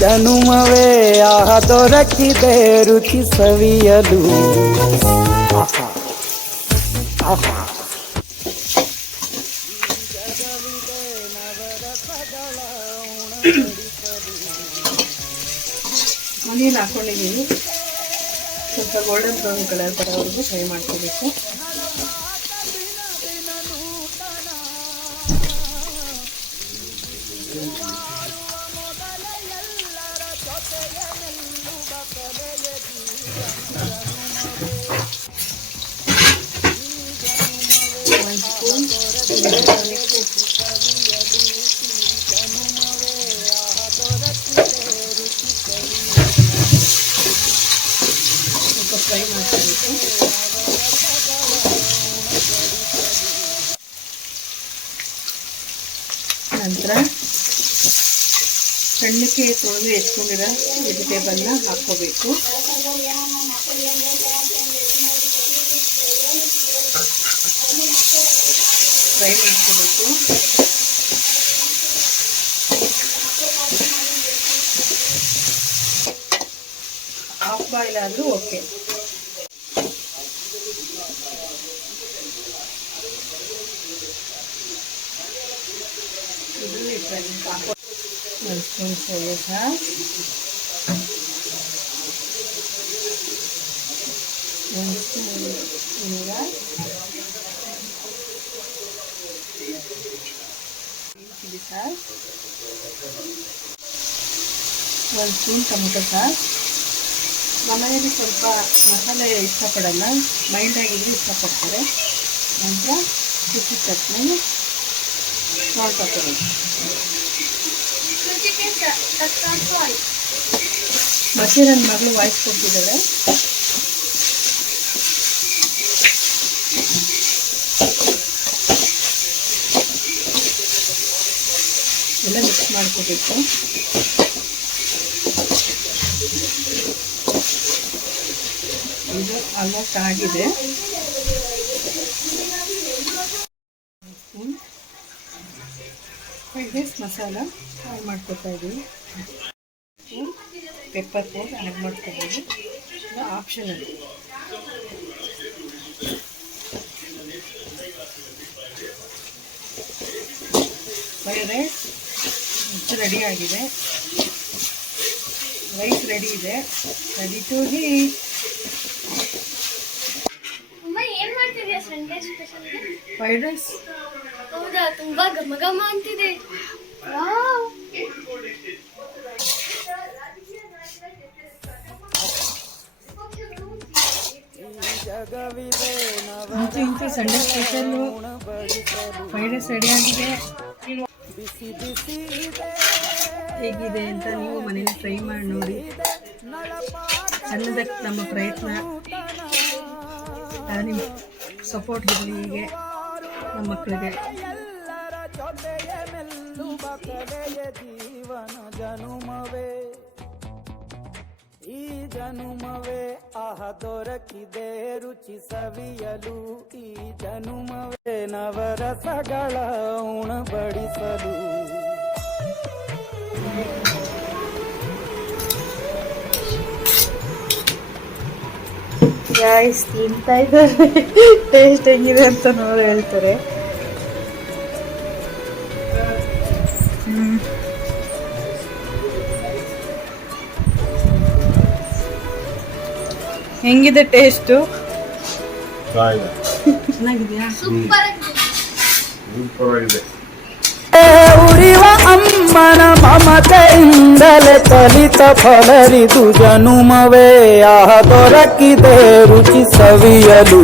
ಜನುಮವೇ ಆಹ ದೊರಕಿದೆ ರುಚಿ ಸವಿಯಲು. ಮನೇಲಿ ಹಾಕೊಂಡಿದ್ದೀನಿ. ಸ್ವಲ್ಪ ಗೋಲ್ಡನ್ ಬ್ರೌನ್ ಕಲರ್ ಬರೋವರೆಗೂ ಫ್ರೈ ಮಾಡ್ಕೋಬೇಕು. ಫ್ರೈ ಮಾಡ್ಕೋಬೇಕು. ನಂತರ ಸಣ್ಣಕ್ಕೆ ತೊಳೆದು ಎತ್ಕೊಂಡಿರೋ ವೆಜಿಟೇಬಲ್ನ ಹಾಕ್ಕೋಬೇಕು. ಫ್ರೈ ಮಾಡ್ಕೋಬೇಕು. ಹಾಫ್ ಬಾಯ್ಲ್ ಆದರೂ ಓಕೆ. ಒಂದು ಸ್ಪೂನ್ ಸೋಯಾ ಸಾಸ್, ಒಂದು ಸ್ಪೂನ್ ವಿನೆಗರ್, ಚಿಲ್ಲಿ ಸಾಸ್, ಒಂದು ಸ್ಪೂನ್ ಟೊಮೆಟೊ ಸಾಸ್. ಮನೆಯಲ್ಲಿ ಸ್ವಲ್ಪ ಮಸಾಲೆ ಇಷ್ಟಪಡಲ್ಲ, ಮೈಲ್ಡಾಗಿದ್ರೆ ಇಷ್ಟಪಡ್ತಾರೆ. ನಂತರ ಕುಚ್ಚು ಚಟ್ನಿ, ಸಾಲ್ಟ್ ಹಾಕೋಬೇಕು. ಮತ್ತೆ ನನ್ನ ಮಗಳು ವಾಯ್ಸ್ ಕೊಡ್ತಿದ್ದಾಳೆ. ಎಲ್ಲ ಮಿಕ್ಸ್ ಮಾಡ್ಕೋಬೇಕು. ಇದು ಆಲ್ಮೋಸ್ಟ್ ಆಗಿದೆ. ಫ್ರೈಡ್ ರೈಸ್ ಮಸಾಲ ಆ್ಯಡ್ ಮಾಡ್ಕೊತಾ ಇದ್ದೀವಿ. ಪೆಪ್ಪರ್ ಪೌಡರ್ ಆ್ಯಡ್ ಮಾಡ್ಕೋಬೋದು, ಆಪ್ಷನಲ್. ಫ್ರೈಡ್ ರೈಸ್ ರೆಡಿ ಆಗಿದೆ. ರೈಸ್ ರೆಡಿ ಇದೆ, ready to heat. Fried rice ಹೌದಾ? ತುಂಬಾ ಘಮ ಘಮ ಅಂತಿದೆ. ಇಂತೂ Sunday special fried rice ready ಆಗಿದೆ. ಹೇಗಿದೆ ಅಂತ ನೀವು ಮನೇಲಿ ಟ್ರೈ ಮಾಡಿ ನೋಡಿ. ಸಣ್ಣದಕ್ಕೆ ನಮ್ಮ ಪ್ರಯತ್ನ, ನಿಮ್ಮ ಸಪೋರ್ಟ್ ಇರಲಿ ಹೀಗೆ ನಮ್ಮ ಮಕ್ಕಳಿಗೆ. ಈ ಜನುಮವೇ ಆಹ ದೊರಕಿದೆ ರುಚಿ ಸವಿಯಲು. ಈ ಜನುಮವೇ ನವರಸಗಳ ಉಣಬಡಿಸಲು. ಗೈಸ್ ತಿಂತಾ ಇದ್ದಾರೆ, ಟೇಸ್ಟ್ ಹೆಂಗಿದೆ ಅಂತ ನೋಡಿ ಹೇಳ್ತಾರೆ. ಹೆಂಗಿದೆ ಟೇಸ್ಟು? ಚೆನ್ನಾಗಿದೆಯಾ? ಉರಿವ ಅಮ್ಮನ ಮಮತೆಯಿಂದಲೇ ಕಲಿತ ಫಲರಿದು ಜನುಮವೇ ಆಹ ದೊರಕಿದೆ ರುಚಿ ಸವಿಯಲು.